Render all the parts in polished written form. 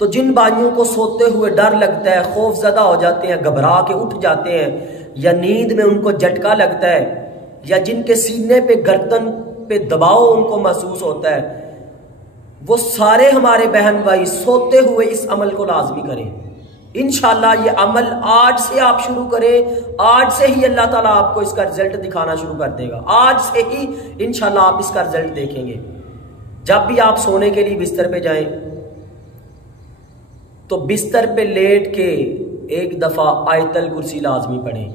تو جن بھائیوں کو سوتے ہوئے ڈر لگتا ہے، خوف زدہ ہو جاتے ہیں، گھبرا کے اٹھ جاتے ہیں، یا نیند میں ان کو جھٹکا لگتا ہے، یا جن کے سینے پہ گردن پہ دباؤ ان کو محسوس ہوتا ہے، وہ سارے ہمارے بہن بھائی سوتے ہوئے اس عمل کو لازمی کریں۔ انشاءاللہ یہ عمل آج سے آپ شروع کریں، آج سے ہی اللہ تعالیٰ آپ کو اس کا رزلٹ دکھانا شروع کر دے گا، آج سے ہی انشاءاللہ آپ اس کا رزلٹ دیکھیں گے۔ جب بھی آپ سونے کے لیے بستر پہ جائیں تو بستر پہ لیٹ کے ایک دفعہ آیت الکرسی لازمی پڑھیں۔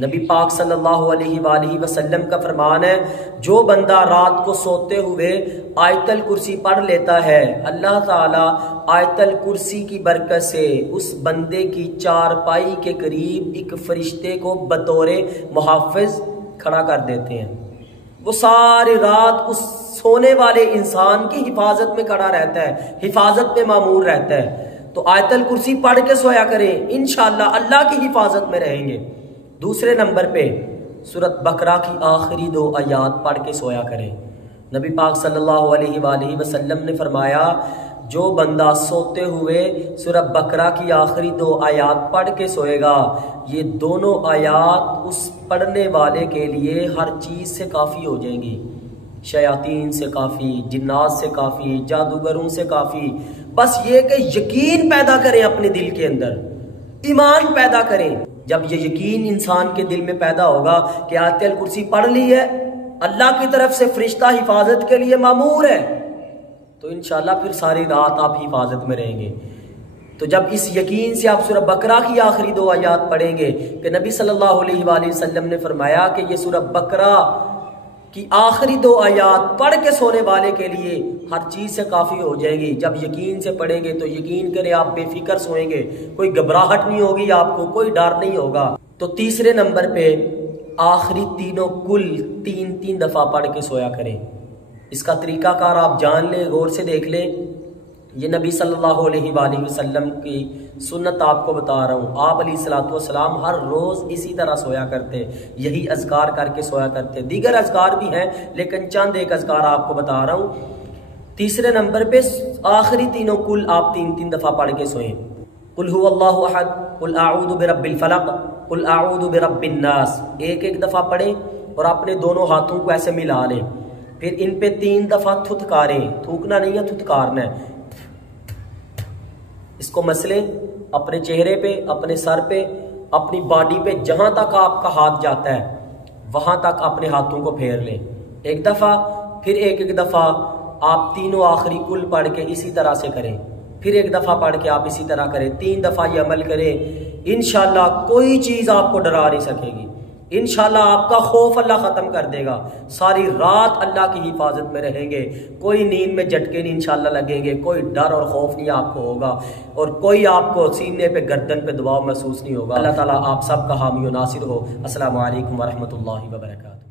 نبی پاک صلی اللہ علیہ وآلہ وسلم کا فرمان ہے، جو بندہ رات کو سوتے ہوئے آیت الکرسی پڑھ لیتا ہے، اللہ تعالیٰ آیت الکرسی کی برکت سے اس بندے کی چارپائی کے قریب ایک فرشتے کو بطور محافظ کھڑا کر دیتے ہیں۔ وہ ساری رات اس سونے والے انسان کی حفاظت میں کھڑا رہتا ہے، حفاظت میں مامور رہتا ہے۔ تو آیت الکرسی پڑھ کے سویا کریں، انشاءاللہ اللہ کی حفاظت میں رہیں گے۔ دوسرے نمبر پہ سورۃ بقرہ کی آخری 2 آیات پڑھ کے سویا کریں۔ نبی پاک صلی اللہ علیہ وآلہ وسلم نے فرمایا، جو بندہ سوتے ہوئے سورۃ بقرہ کی آخری 2 آیات پڑھ کے سوئے گا، یہ دونوں آیات اس پڑھنے والے کے لیے ہر چیز سے کافی ہو جائیں گی، شیاطین سے کافی، جنات سے کافی، جادوگروں سے کافی۔ بس یہ کہ یقین پیدا کریں اپنے دل کے اندر، ایمان پیدا کریں۔ جب یہ یقین انسان کے دل میں پیدا ہوگا کہ آیت الکرسی پڑھ لی ہے، اللہ کی طرف سے فرشتہ حفاظت کے لیے مامور ہے، تو انشاءاللہ پھر ساری رات آپ حفاظت میں رہیں گے۔ تو جب اس یقین سے آپ سورہ بقرہ کی آخری 2 آیات پڑھیں گے کہ نبی صلی اللہ علیہ وآلہ وسلم نے فرمایا کہ یہ سورہ بقرہ کی آخری 2 آیات پڑھ کے سونے والے کے لیے ہر چیز سے کافی ہو جائے گی۔ جب یقین سے پڑھیں گے تو یقین کریں آپ بے فکر سوئیں گے، کوئی گھبراہٹ نہیں ہوگی، آپ کو کوئی ڈر نہیں ہوگا۔ تو تیسرے نمبر پہ آخری تینوں کل 3 دفعہ پڑھ کے سویا کریں۔ اس کا طریقہ کار آپ جان لیں، غور سے دیکھ لیں۔ یہ نبی صلی اللہ علیہ وآلہ وسلم کی سنت آپ کو بتا رہا ہوں۔ آپ علیہ الصلوۃ والسلام ہر روز اسی طرح سویا کرتے، یہی اذکار کر کے سویا کرتے۔ دیگر اذکار بھی ہیں لیکن چند ایک اذکار آپ کو بتا رہا ہوں۔ تیسرے نمبر پہ آخری تینوں کل آپ 3 دفعہ پڑھ کے سوئیں۔ قل هو اللہ احد، قل اعوذ برب الفلق، قل اعوذ برب الناس، ایک دفعہ پڑھیں اور اپنے دونوں ہاتھوں کو ایسے ملا لیں، پھر ان پہ 3 دفعہ تھتکاریں، تھوکنا نہیں ہے، تھتکارنا ہے۔ اس کو مسلیں اپنے چہرے پہ، اپنے سر پہ، اپنی باڈی پہ، جہاں تک آپ کا ہاتھ جاتا ہے وہاں تک اپنے ہاتھوں کو پھیر لیں 1 دفعہ، پھر ایک دفعہ آپ تینوں آخری کل پڑھ کے اسی طرح سے کریں، پھر 1 دفعہ پڑھ کے آپ اسی طرح کریں، 3 دفعہ یہ عمل کریں۔ انشاءاللہ کوئی چیز آپ کو ڈرا نہیں سکے گی، انشاءاللہ آپ کا خوف اللہ ختم کر دے گا، ساری رات اللہ کی حفاظت میں رہیں گے، کوئی نیند میں جھٹکے نہیں انشاءاللہ لگیں گے، کوئی ڈر اور خوف نہیں آپ کو ہوگا، اور کوئی آپ کو سینے پہ گردن پہ دباؤ محسوس نہیں ہوگا۔ اللہ تعالیٰ آپ سب کا حامی و ناصر ہو۔ السلام علیکم ورحمۃ اللہ وبرکاتہ۔